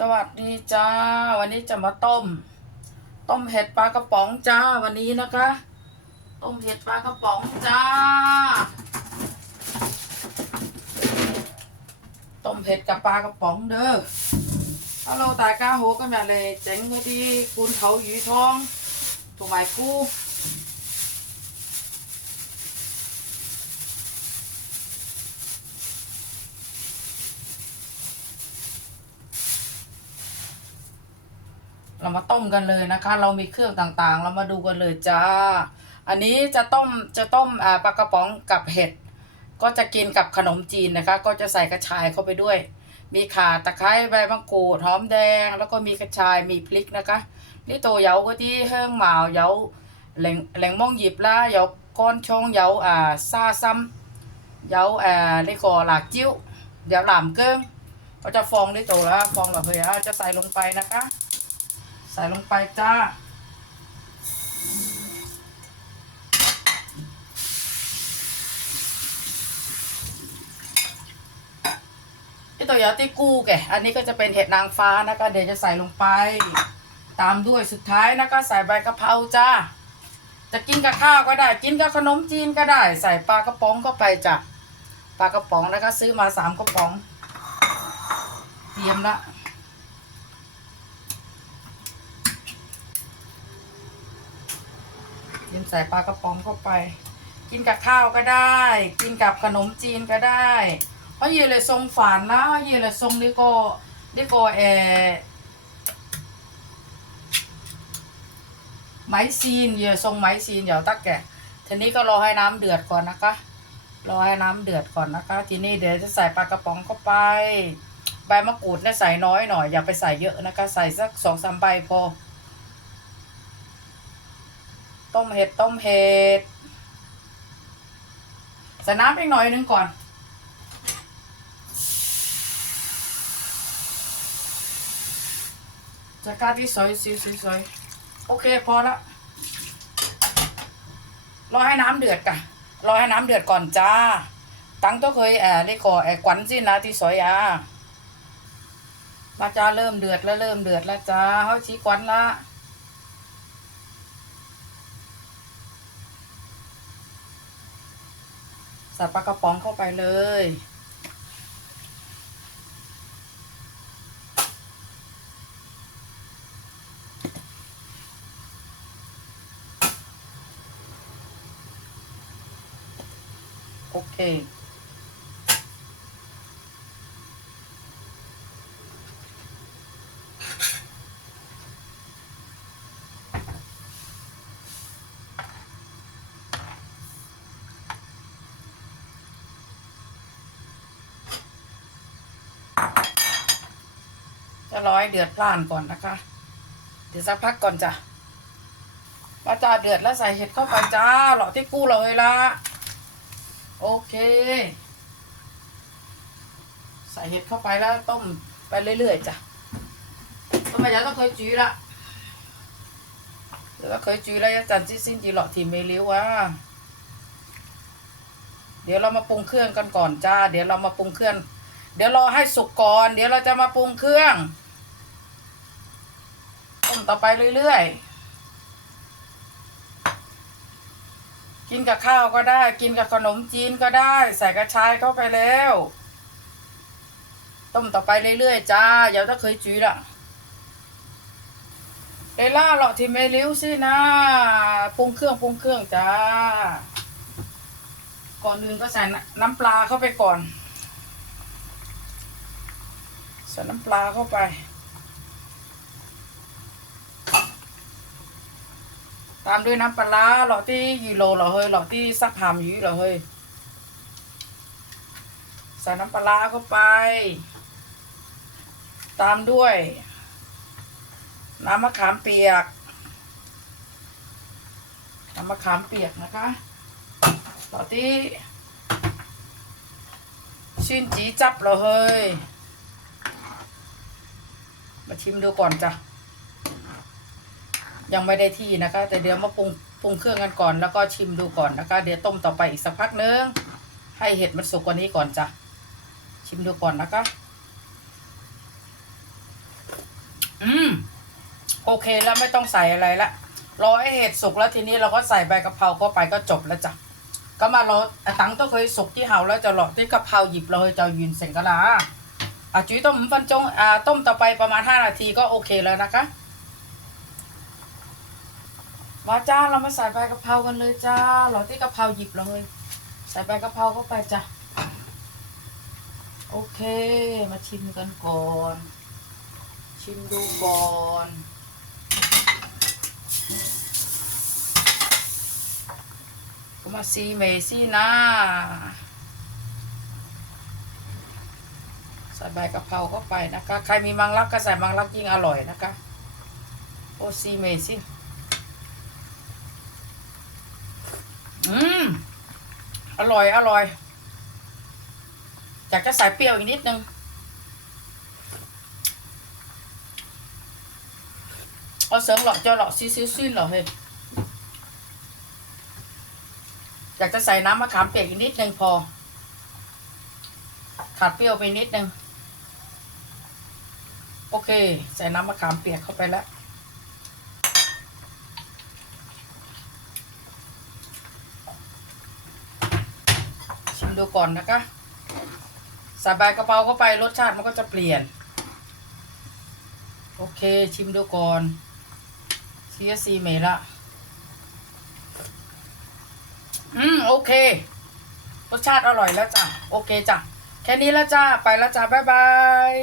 สวัสดีจ้า วันนี้จะมาต้ม ต้มเห็ดปลากระป๋องจ้าวันนี้นะคะ ต้มเห็ดปลากระป๋องจ้า ต้มเห็ดกับปลากระป๋องเด้อฮัลโหลตายก้าโหกันแบบเลยเจ๋งพอดีคุณเขาหยีทองถูกหมายกู้ เรามาต้มกันเลยนะคะ เรามีเครื่องต่างๆ เรามาดูกันเลยจ้า อันนี้จะต้มจะต้มอ่าปลากระป๋องกับเห็ด ก็จะกินกับขนมจีนนะคะ ก็จะใส่กระชายเข้าไปด้วย มีข่าตะไคร้ใบมะกรูดหอมแดง แล้วก็มีกระชายมีพริกนะคะนี่ตัวเหยาก็ที่เฮิ่งหมาวเหยาแหลงแหลงม่องหยิบละเหยาก้อนชงเหยาอ่าซาซ้ำเหยาอ่านี่ก็หลากจิ้วเหยาหลามเกิ้งก็จะฟองนี่ตัวละฟองแบบเฮ้ยจะใส่ลงไปนะคะ ใส่ลงไปจ้านี่ตัวยาที่กู้แกอันนี้ก็จะเป็นเห็ดนางฟ้านะคะ เดี๋ยวจะใส่ลงไป ตามด้วยสุดท้ายนะคะ ใส่ใบกะเพราจ้า จะกินกับข้าวก็ได้ กินกับขนมจีนก็ได้ ใส่ปลากระป๋องเข้าไปจ้ะ ปลากระป๋องนะคะซื้อมาสามกระป๋อง เตรียมละ เตรียมใส่ปลากระป๋องเข้าไป กินกับข้าวก็ได้ กินกับขนมจีนก็ได้เพราะเยเลยทรงฝานนะเยเลยทรงนี่ก็นี่ก็เออไม้ซีนเยทรงไม้ซีนเดี๋ยวตักแกทีนี้ก็รอให้น้ำเดือดก่อนนะคะ รอให้น้ำเดือดก่อนนะคะ ทีนี้เดี๋ยวจะใส่ปลากระป๋องเข้าไป ใบมะกรูดเนี่ยใส่น้อยหน่อยอย่าไปใส่เยอะนะคะ ใส่สักสองสามใบพอ ต้มเห็ดต้มเห็ดใส่น้ำอีกหน่อยนึงก่อน จะกาที่สวยสวยสวยสวยโอเคพอละรอให้น้ำเดือดก่ะรอให้น้ำเดือดก่อนจ้า ตั้งตัวเคยแอบนี่ก่อแอบกวนสินะที่สวยอะมาจ้าเริ่มเดือดแล้วเริ่มเดือดแล้วจ้าเขาชี้ควันละ ใส่ปลากระป๋องเข้าไปเลย โอเค ร้อยเดือดพล่านก่อนนะคะ เดี๋ยวสักพักก่อนจ้ะว่าจ้าเดือดแล้วใส่เห็ดเข้าไปจ้าหล่อที่กู้เราเลยละโอเค ใส่เห็ดเข้าไปแล้วต้มไปเรื่อยๆจ้ะต้มไปยังต้องเคยจื้อละเดี๋ยวเคยจื้อแล้วจันจิ้สิ้นจีหล่อทีเมลิวอะเดี๋ยวเรามาปรุงเครื่องกันก่อนจ้า เดี๋ยวเรามาปรุงเครื่อง เดี๋ยวรอให้สุกก่อน เดี๋ยวเราจะมาปรุงเครื่อง มต่อไปเรื่อยๆ กินกับข้าวก็ได้ กินกับขนมจีนก็ได้ ใส่กระชายเข้าไปแล้ว ต้มต่อไปเรื่อยๆจ้าอย่าถ้าเคยจีละเอล่าหรอกที่เมลิวสินะปรุงเครื่องปรุงเครื่องจ้า ก่อนอื่นก็ใส่น้ำปลาเข้าไปก่อน ใส่น้ำปลาเข้าไป ตามด้วยน้ำปลาหลอที่ยีโลเหรอเฮ้ยหลอที่ซักหามยีเหรอเฮ้ยใส่น้ำปลาเข้าไป ตามด้วย น้ำมะขามเปียก น้ำมะขามเปียกนะคะหลอที่ชื่นจีจับเหรอเฮ้ย มาชิมดูก่อนจ้ะ ยังไม่ได้ที่นะคะ แต่เดี๋ยวมาปรุงปรุงเครื่องกันก่อนแล้วก็ชิมดูก่อนนะคะ เดี๋ยวต้มต่อไปอีกสักพักนึงให้เห็ดมันสุกกว่านี้ก่อนจ้ะชิมดูก่อนนะคะ อืม โอเคแล้วไม่ต้องใส่อะไรละรอให้เห็ดสุกแล้วทีนี้เราก็ใส่ใบกะเพราเข้าไปก็จบแล้วจ้ะก็มารอตังต้องเคยสุกที่เห่าแล้วจะหลอดที่กะเพราหยิบเลยจะยืนเสร็จก็ละอะจุ้ยต้มฟันจงอ่าต้มต่อไปประมาณห้านาทีก็โอเคแล้วนะคะ มาจ้าเรามาใส่ใบกะเพรากันเลยจ้าหลอดที่กะเพราหยิบเลย ใส่ใบกะเพราเข้าไปจ้ะโอเค มาชิมกันก่อน ชิมดูก่อนก็มาซีเมซี่นะใส่ใบกะเพราเข้าไปนะคะ ใครมีมังลักก็ใส่มังลักยิ่งอร่อยนะคะ โอซีเมซี่ อืมอร่อยอร่อยอยากจะใส่เปรี้ยวอีกนิดนึงเอาเสริมหล่อเจาหล่อซีซีซีหล่อดเฮ้ยอยากจะใส่น้ำมะขามเปียกอีกนิดนึงพอ ขาดเปรี้ยวไปนิดนึง โอเค ใส่น้ำมะขามเปียกเข้าไปแล้ว ดูก่อนนะคะใส่ใบกระเพราเข้าไปรสชาติมันก็จะเปลี่ยน โอเคชิมดูก่อนเซียซีเมละอืมโอเค รสชาติอร่อยแล้วจ้ะ โอเคจ้ะ แค่นี้แล้วจ้า ไปแล้วจ้า บ๊ายบาย